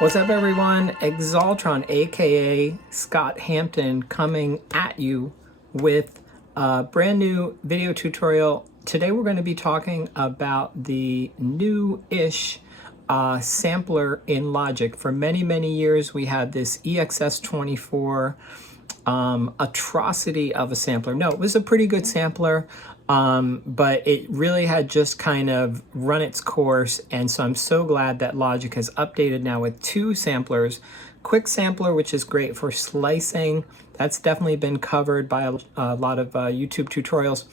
What's up, everyone? Exaltron, aka Scott Hampton, coming at you with a brand new video tutorial. Today we're going to be talking about the new-ish sampler in Logic. For many years we had this EXS24 atrocity of a sampler. No, it was a pretty good sampler, but it really had just kind of run its course, and so I'm so glad that Logic has updated now with two samplers. Quick sampler, which is great for slicing. That's definitely been covered by a lot of YouTube tutorials.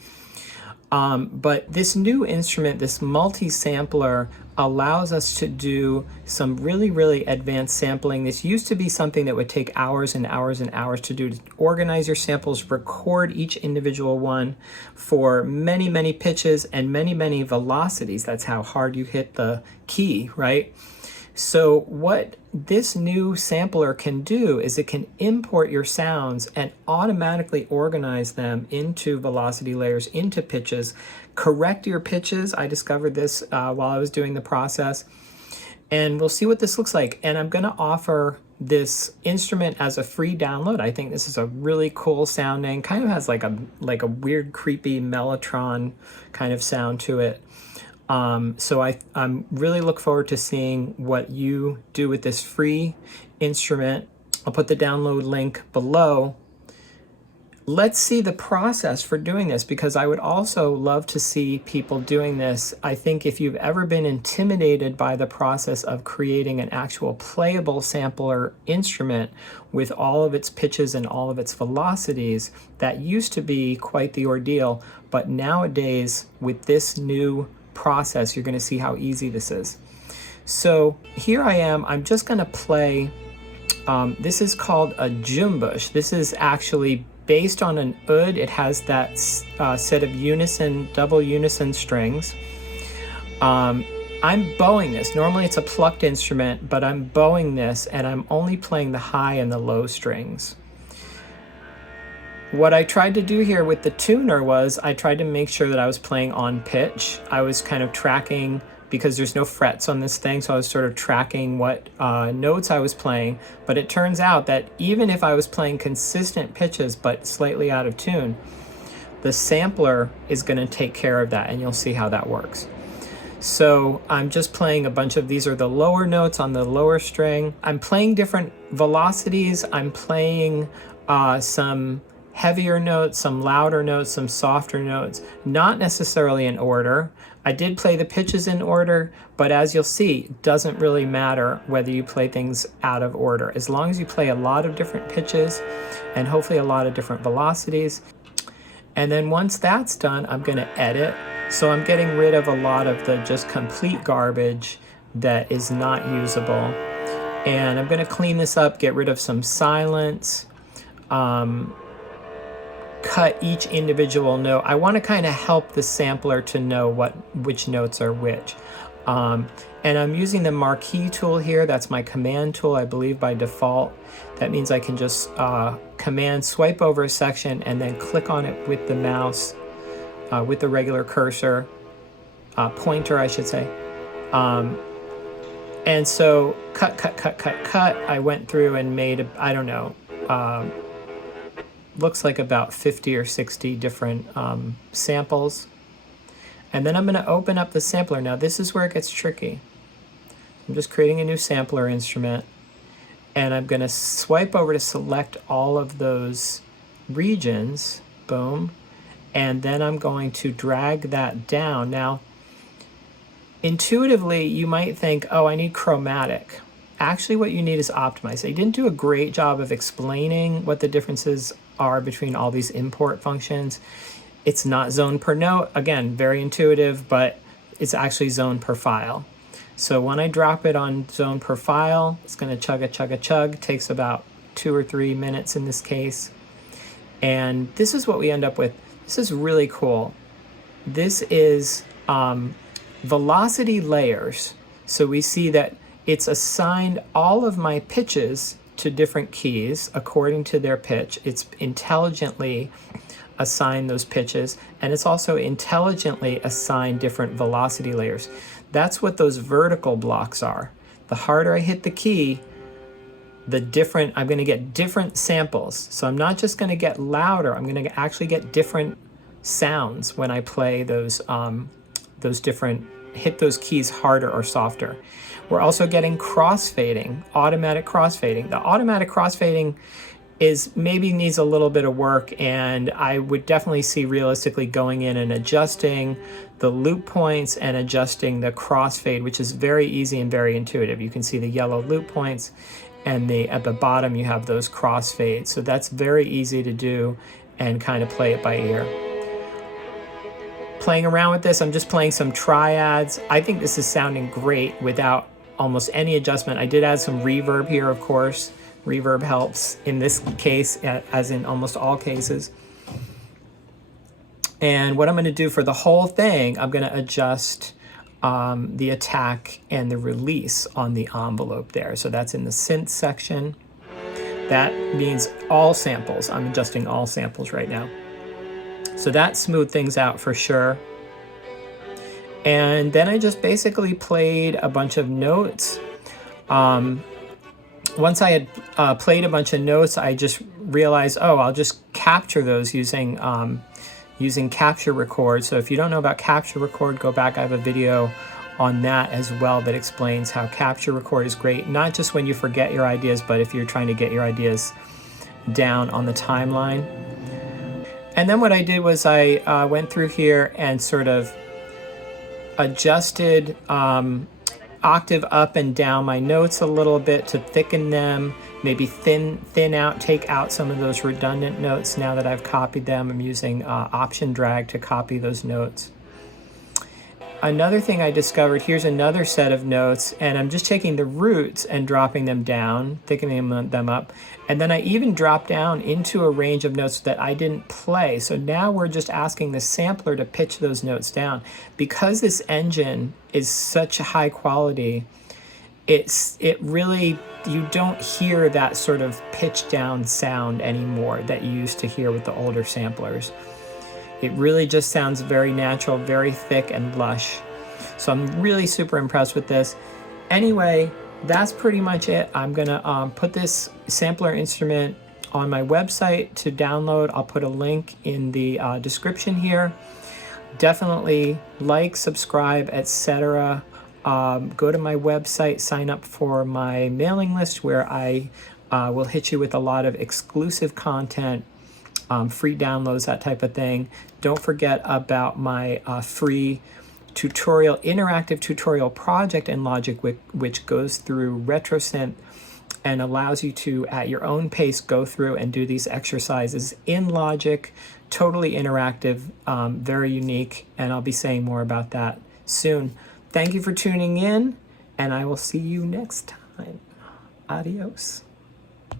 But this new instrument, this multi-sampler, allows us to do some really advanced sampling. This used to be something that would take hours and hours and hours to do, to organize your samples, record each individual one for many pitches and many velocities. That's how hard you hit the key, right? So what this new sampler can do is it can import your sounds and automatically organize them into velocity layers, into pitches, correct your pitches. I discovered this while I was doing the process, and we'll see what this looks like. And I'm going to offer this instrument as a free download. I think this is a really cool sounding, kind of has like a weird creepy mellotron kind of sound to it. So I'm really look forward to seeing what you do with this free instrument. I'll put the download link below. Let's see the process for doing this, because I would also love to see people doing this. I think if you've ever been intimidated by the process of creating an actual playable sampler instrument with all of its pitches and all of its velocities, that used to be quite the ordeal. But nowadays, with this new process, you're going to see how easy this is. So here I am. I'm just going to play. This is called a Cumbus. This is actually based on an oud. It has that set of double unison strings. I'm bowing this. Normally it's a plucked instrument, but I'm bowing this, and I'm only playing the high and the low strings. What I tried to do here with the tuner was I tried to make sure that I was playing on pitch. I was kind of tracking, because there's no frets on this thing, so I was sort of tracking what notes I was playing. But it turns out that even if I was playing consistent pitches but slightly out of tune, the sampler is going to take care of that, and you'll see how that works. So I'm just playing a bunch of, these are the lower notes on the lower string. I'm playing different velocities. I'm playing some heavier notes, some louder notes, some softer notes, not necessarily in order. I did play the pitches in order, but as you'll see, it doesn't really matter whether you play things out of order. As long as you play a lot of different pitches and hopefully a lot of different velocities. And then once that's done, I'm going to edit. So I'm getting rid of a lot of the just complete garbage that is not usable. And I'm going to clean this up, get rid of some silence, cut each individual note. I want to kind of help the sampler to know which notes are which. And I'm using the marquee tool here. That's my command tool, I believe, by default. That means I can just command swipe over a section and then click on it with the mouse, with the regular cursor, pointer, I should say. And so cut. I went through and made, I don't know, looks like about 50 or 60 different samples. And then I'm going to open up the sampler. Now this is where it gets tricky. I'm just creating a new sampler instrument, and I'm going to swipe over to select all of those regions. Boom. And then I'm going to drag that down. Now, intuitively, you might think, oh, I need chromatic. Actually, what you need is optimize. They didn't do a great job of explaining what the differences are between all these import functions. It's not zone per note. Again, very intuitive, but it's actually zone per file. So when I drop it on zone per file, it's going to chug. Takes about 2 or 3 minutes in this case. And this is what we end up with. This is really cool. This is velocity layers. So we see that it's assigned all of my pitches to different keys according to their pitch. It's intelligently assigned those pitches, and it's also intelligently assigned different velocity layers. That's what those vertical blocks are. the harder I hit the key, I'm going to get different samples. So I'm not just going to get louder, I'm going to actually get different sounds when I play those different, hit those keys harder or softer. We're also getting crossfading, automatic crossfading. The automatic crossfading maybe needs a little bit of work, and I would definitely see realistically going in and adjusting the loop points and adjusting the crossfade, which is very easy and very intuitive. You can see the yellow loop points, and at the bottom you have those crossfades. So that's very easy to do and kind of play it by ear. Playing around with this, I'm just playing some triads. I think this is sounding great without almost any adjustment. I did add some reverb here, of course. Reverb helps in this case, as in almost all cases. And what I'm going to do for the whole thing, I'm going to adjust the attack and the release on the envelope there. So that's in the synth section. That means all samples. I'm adjusting all samples right now. So that smoothed things out for sure. And then I just basically played a bunch of notes. Once I had played a bunch of notes, I just realized, oh, I'll just capture those using capture record. So if you don't know about capture record, go back. I have a video on that as well that explains how capture record is great, not just when you forget your ideas, but if you're trying to get your ideas down on the timeline. And then what I did was I went through here and sort of adjusted octave up and down my notes a little bit to thicken them, maybe thin out, take out some of those redundant notes. Now that I've copied them, I'm using option drag to copy those notes. Another thing I discovered, here's another set of notes, and I'm just taking the roots and dropping them down, thickening them up. And then I even dropped down into a range of notes that I didn't play. So now we're just asking the sampler to pitch those notes down. Because this engine is such a high quality, it really, you don't hear that sort of pitched down sound anymore that you used to hear with the older samplers. It really just sounds very natural, very thick and lush. So I'm really super impressed with this. Anyway, that's pretty much it. I'm gonna put this sampler instrument on my website to download. I'll put a link in the description here. Definitely like, subscribe, etc. Go to my website, sign up for my mailing list where I will hit you with a lot of exclusive content, free downloads, that type of thing. Don't forget about my free interactive tutorial project in Logic, which goes through RetroSynth and allows you to, at your own pace, go through and do these exercises in Logic. Totally interactive, very unique, and I'll be saying more about that soon. Thank you for tuning in, and I will see you next time. Adios.